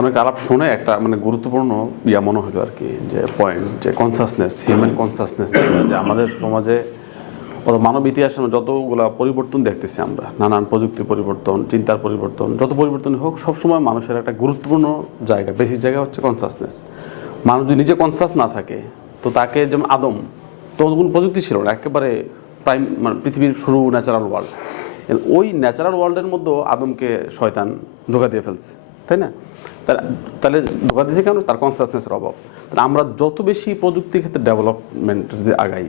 অনেক আলাপ শুনে একটা মানে গুরুত্বপূর্ণ মনে হলো আর কি, যে পয়েন্ট, যে কনসাসনেস, হিউম্যান কনসাসনেস, যে আমাদের সমাজে মানব ইতিহাসে যতগুলো পরিবর্তন দেখতেছি আমরা, নানান প্রযুক্তির পরিবর্তন, চিন্তার পরিবর্তন, যত পরিবর্তন হোক, সবসময় মানুষের একটা গুরুত্বপূর্ণ জায়গা, বেসিক জায়গা হচ্ছে কনসাসনেস। মানুষ যদি নিজে কনসাস না থাকে, তো তাকে যেমন আদম, তখন কোনো প্রযুক্তি ছিল না, একেবারে প্রাইম মানে পৃথিবীর শুরু ন্যাচারাল ওয়ার্ল্ড, ওই ন্যাচারাল ওয়ার্ল্ডের মধ্যেও আদমকে শয়তান ধোঁকা দিয়ে ফেলছে, তাই না? তাহলে ধোঁকা দিয়েছে কেন? তার কনসাসনেসের অভাব। তাহলে আমরা যত বেশি প্রযুক্তির ক্ষেত্রে ডেভেলপমেন্ট যদি আগাই,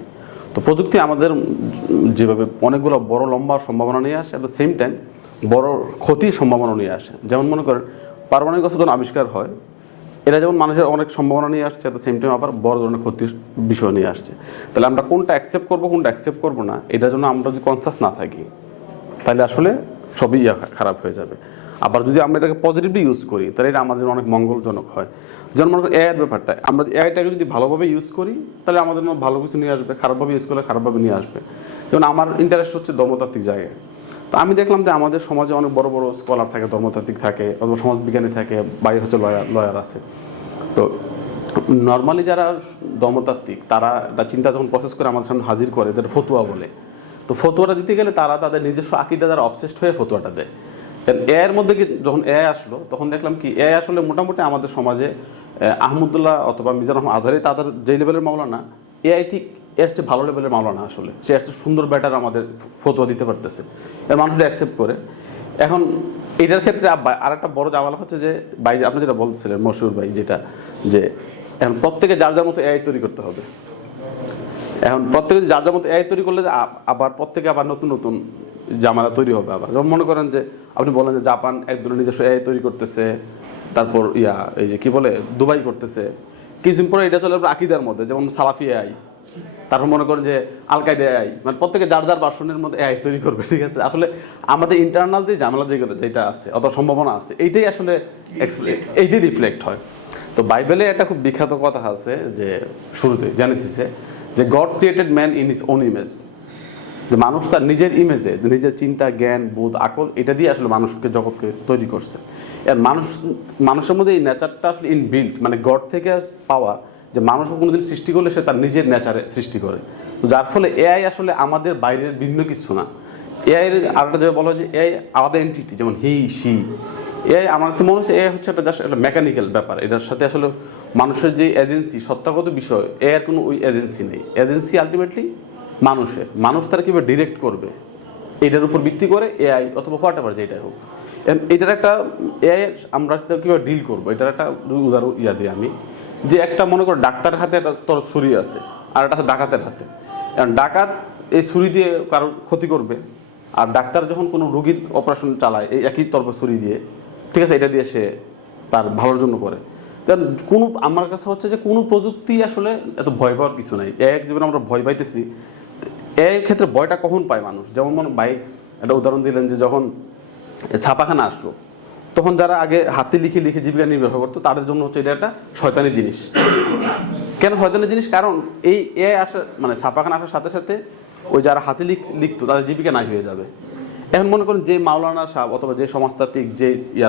তো প্রযুক্তি আমাদের যেভাবে অনেকগুলো বড় লম্বা সম্ভাবনা নিয়ে আসে, অ্যাট দ্য সেম টাইম বড় ক্ষতির সম্ভাবনা নিয়ে আসে। যেমন মনে করেন পারমাণবিক অস্ত্র যখন আবিষ্কার হয়, এরা যেমন মানুষের অনেক সম্ভাবনা নিয়ে আসছে, অ্যাট দ্য সেম টাইম আবার বড় ধরনের ক্ষতির বিষয় নিয়ে আসছে। তাহলে আমরা কোনটা অ্যাকসেপ্ট করবো, কোনটা অ্যাকসেপ্ট করবো না, এটার জন্য আমরা যদি কনসাস না থাকি, তাহলে আসলে সবই খারাপ হয়ে যাবে। আবার যদি আমরা এটাকে পজিটিভলি ইউজ করি, তাহলে এটা আমাদের অনেক মঙ্গলজনক হয়। যেমন মনে করি এআইয়ের ব্যাপারটা, আমরা এআইটাকে যদি ভালোভাবে ইউজ করি, তাহলে আমাদের ভালো কিছু নিয়ে আসবে, খারাপভাবে ইউজ করলে খারাপভাবে নিয়ে আসবে। যেমন আমার ইন্টারেস্ট হচ্ছে ধর্মতাত্ত্বিক জায়গায়, তো আমি দেখলাম যে আমাদের সমাজে অনেক বড় বড় স্কলার থাকে, ধর্মতাত্ত্বিক থাকে, অথবা সমাজবিজ্ঞানী থাকে, বাইরে হচ্ছে লয়ার আছে। তো নর্মালি যারা ধর্মতাত্ত্বিক, তারা চিন্তা যখন প্রসেস করে আমাদের সামনে হাজির করে, যেটা ফতুয়া বলে, তো ফতুয়াটা দিতে গেলে তারা তাদের নিজস্ব আকিদা দ্বারা অবসেসড হয়ে ফতুয়াটা দেয়। এর মধ্যে কি যখন এআই আসলো, তখন দেখলাম কি এআই আসলে মোটামুটি আমাদের সমাজে আহমদুল্লাহ অথবা মিজানুর রহমান আজহারি, তাদের যেই লেভেলের মাওলানা, এআই ঠিক এর চেয়ে ভালো লেভেলের মাওলানা। আসলে সে একটা সুন্দর ব্যাটার আমাদের ফতুয়া দিতে পারতেছে, এর মানুষরা অ্যাকসেপ্ট করে। এখন এটার ক্ষেত্রে আর একটা বড় জামালা হচ্ছে যে, ভাই আপনি যেটা বলছিলেন মশহুর ভাই, যেটা যে এখন প্রত্যেকে যার যার মতো এআই তৈরি করতে হবে। এখন প্রত্যেকে যার যার মতো এআই তৈরি করলে আবার প্রত্যেকে আবার নতুন নতুন জামালা তৈরি হবে। আবার যেমন মনে করেন যে আপনি বলেন যে জাপান এক ধরনের নিজস্ব এআই তৈরি করতেছে, তারপর এই যে কি বলে দুবাই করতেছে, কিছুদিন পরে এটা চলে আসবে আকিদার মধ্যে, যেমন সালাফি এআই, তারপর মনে করেন যে আল কায়দা এআই, মানে প্রত্যেকে যার যার ভার্সনের মধ্যে এআই তৈরি করবে, ঠিক আছে? আসলে আমাদের ইন্টারনাল যে ঝামেলা যেটা আছে অথবা সম্ভাবনা আছে, এইটাই আসলে এইটাই রিফ্লেক্ট হয়। তো বাইবেলে একটা খুব বিখ্যাত কথা আছে, যে শুরুতে জেনেসিসে, যে god created man in his own image, যে মানুষ তার নিজের ইমেজে, নিজের চিন্তা, জ্ঞান, বোধ, আকল, এটা দিয়ে আসলে মানুষকে, জগৎকে তৈরি করছে। আর মানুষের মধ্যে এই নেচারটা আসলে ইনবিল্ট, মানে গড থেকে পাওয়া, যে মানুষ কোনোদিন সৃষ্টি করলে সে তার নিজের নেচারে সৃষ্টি করে। তো যার ফলে এআই আসলে আমাদের বাইরের ভিন্ন কিছু না। এআই আরেকটা যেটা বলা হয় যে এআই আলাদা এন্টিটি, যেমন হি, সি। এআই আমার কাছে মনে হচ্ছে এআই হচ্ছে একটা জাস্ট একটা মেকানিক্যাল ব্যাপার। এটার সাথে আসলে মানুষের যে এজেন্সি, সত্তাগত বিষয়, এআইয়ের কোনো ওই এজেন্সি নেই। এজেন্সি আলটিমেটলি মানুষ তারা কীভাবে ডিরেক্ট করবে, এটার উপর ভিত্তি করে এআই অথবা হোয়াট এভার যেটাই হোক। এটার একটা এআই আমরা কীভাবে ডিল করবো, এটার একটা উদাহরণ দিই আমি, যে একটা মনে করো ডাক্তারের হাতে একটা তোর ছুরি আছে, আর একটা আছে ডাকাতের হাতে। কারণ ডাকাত এই ছুরি দিয়ে কারোর ক্ষতি করবে, আর ডাক্তার যখন কোনো রোগীর অপারেশন চালায় এই একই তরফ ছুরি দিয়ে, ঠিক আছে, এটা দিয়ে সে তার ভালোর জন্য করে। কারণ আমার কাছে হচ্ছে যে কোনো প্রযুক্তি আসলে এত ভয় পাওয়ার কিছু নাই। এক জীবনে আমরা ভয় পাইতেছি, এর ক্ষেত্রে ভয়টা কখন পায় মানুষ? যেমন ভাই একটা উদাহরণ দিলেন, যে যখন ছাপাখানা আসলো, তখন যারা আগে হাতে লিখে লিখে জীবিকা নির্বাহ করতো, তাদের জন্য হচ্ছে এটা একটা শয়তানি জিনিস। কেন শয়তানি জিনিস? কারণ এই এআই আসা, মানে ছাপাখানা আসার সাথে সাথে ওই যারা হাতে লিখতো তাদের জীবিকা নাই হয়ে যাবে। এখন মনে করেন যে মাওলানা সাহেব অথবা যে সমাজতাত্ত্বিক, যে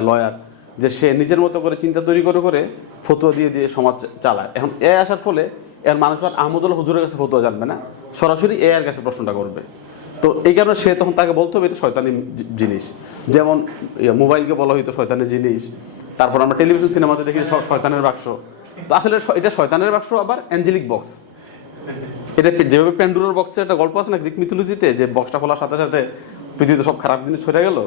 লয়ার, যে সে নিজের মতো করে চিন্তা তৈরি করে করে ফতুয়া দিয়ে দিয়ে সমাজ চালায়। এখন এআই আসার ফলে এর মানুষ আর আহমদুল্লাহ হুজুরের কাছে ফতুয়া জানবে না, সরাসরি এআইয়ের কাছে প্রশ্নটা করবে। তো এই কারণে সে তখন তাকে বলতে হবে এটা শয়তানি জিনিস। যেমন মোবাইলকে বলা হইতো শয়তানি জিনিস, তারপর আমরা টেলিভিশন সিনেমাতে দেখি শয়তানের বাক্স। তো আসলে এটা শয়তানের বাক্স, আবার অ্যাঞ্জেলিক বক্স। এটা যেভাবে প্যান্ডোরার বক্সের একটা গল্প আছে না গ্রিক মিথোলজিতে, যে বক্সটা খোলার সাথে সাথে পৃথিবীতে সব খারাপ জিনিস ছড়ে গেল।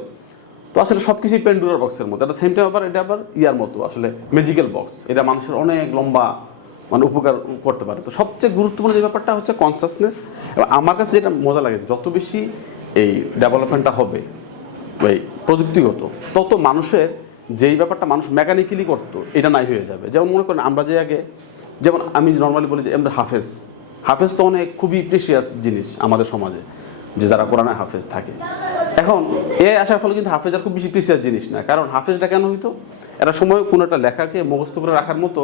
তো আসলে সব কিছুই প্যান্ডোরার বক্সের মতো। এটা সেম টাইম আবার এটা আবার ইয়ার মতো, আসলে ম্যাজিক্যাল বক্স। এটা মানুষের অনেক লম্বা মানে উপকার করতে পারে। তো সবচেয়ে গুরুত্বপূর্ণ যে ব্যাপারটা হচ্ছে কনসাসনেস। এবং আমার কাছে যেটা মজা লাগে, যত বেশি এই ডেভেলপমেন্টটা হবে এই প্রযুক্তিগত, তত মানুষের যেই ব্যাপারটা মানুষ মেকানিক্যালি করতো এটা নাই হয়ে যাবে। যেমন মনে করেন আমরা যে আগে, যেমন আমি নর্মালি বলি যে আমরা হাফেজ তো অনেক খুবই প্রেশিয়াস জিনিস আমাদের সমাজে, যে যারা কোরআনে হাফেজ থাকে। এখন এআই আসার ফলে কিন্তু হাফেজ আর খুব বেশি প্রেশিয়াস জিনিস না। কারণ হাফেজটা কেন হইতো? একটা সময় কোনো একটা লেখাকে মুখস্থ করে রাখার মতো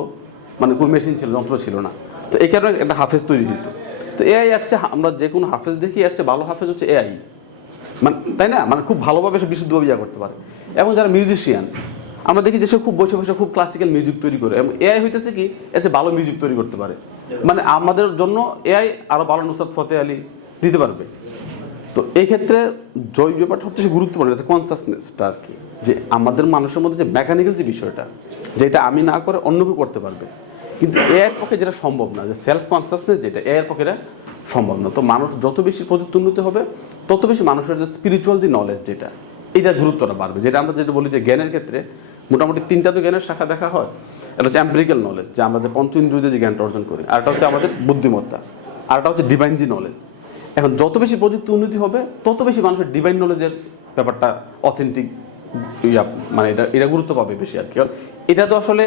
মানে কোনো মেশিন ছিল, যন্ত্র ছিল না। তো এই কারণে একটা হাফেজ তৈরি হইতো। তো এআই আসছে, আমরা যে কোনো হাফেজ দেখি আসছে, ভালো হাফেজ হচ্ছে এআই, মানে তাই না? মানে খুব ভালোভাবে সে বিশুদ্ধভাবে ইয়া করতে পারে। এবং যারা মিউজিশিয়ান, আমরা দেখি যে সে খুব বসে বসে খুব ক্লাসিক্যাল মিউজিক তৈরি করে, এবং এআই হইতেছে কি এর চেয়ে ভালো মিউজিক তৈরি করতে পারে, মানে আমাদের জন্য এআই আরো ভালো নুসরাত ফতে আলী দিতে পারবে। তো এই ক্ষেত্রে জয় ব্যাপারটা সবচেয়ে গুরুত্বপূর্ণ হচ্ছে কনসাসনেসটা আর কি, যে আমাদের মানুষের মধ্যে যে মেকানিক্যাল যে বিষয়টা, যেটা আমি না করে অন্য কেউ করতে পারবে, কিন্তু এর পক্ষে যেটা সম্ভব না, যে সেলফ কনসাসনেস যেটা এর পক্ষে এটা সম্ভব না। তো মানুষ যত বেশি প্রযুক্তি উন্নতি হবে তত বেশি মানুষের যে স্পিরিচুয়াল যে নলেজ যেটা, এইটার গুরুত্বটা বাড়বে। যেটা আমরা যেটা বলি যে জ্ঞানের ক্ষেত্রে মোটামুটি 3টা তো জ্ঞানের শাখা দেখা হয়। এটা হচ্ছে এম্পিরিক্যাল নলেজ, যে আমরা যে পঞ্চ ইন্দ্রিয় যে জ্ঞানটা অর্জন করি, আরটা হচ্ছে আমাদের বুদ্ধিমত্তা, আরটা হচ্ছে ডিভাইন জি নলেজ। এখন যত বেশি প্রযুক্তি উন্নতি হবে তত বেশি মানুষের ডিভাইন নলেজের ব্যাপারটা অথেন্টিক মানে এটা গুরুত্ব পাবে বেশি আর কি। এটা তো আসলে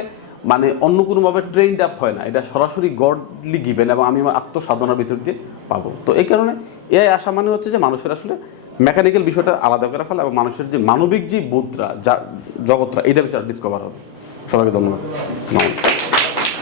মানে অন্য কোনোভাবে ট্রেন্ড আপ হয় না, এটা সরাসরি গডলি গিভেন, এবং আমি আমার আত্মসাধনার ভিতর দিয়ে পাবো। তো এই কারণে এআই আসা মানে হচ্ছে যে মানুষের আসলে মেকানিক্যাল বিষয়টা আলাদা করে ফেলা, এবং মানুষের যে মানবিক যে বোধরা, যা জগৎরা, এইটা বিষয়ে ডিসকভার হবে। সবাইকে ধন্যবাদ। আসসালামু আলাইকুম।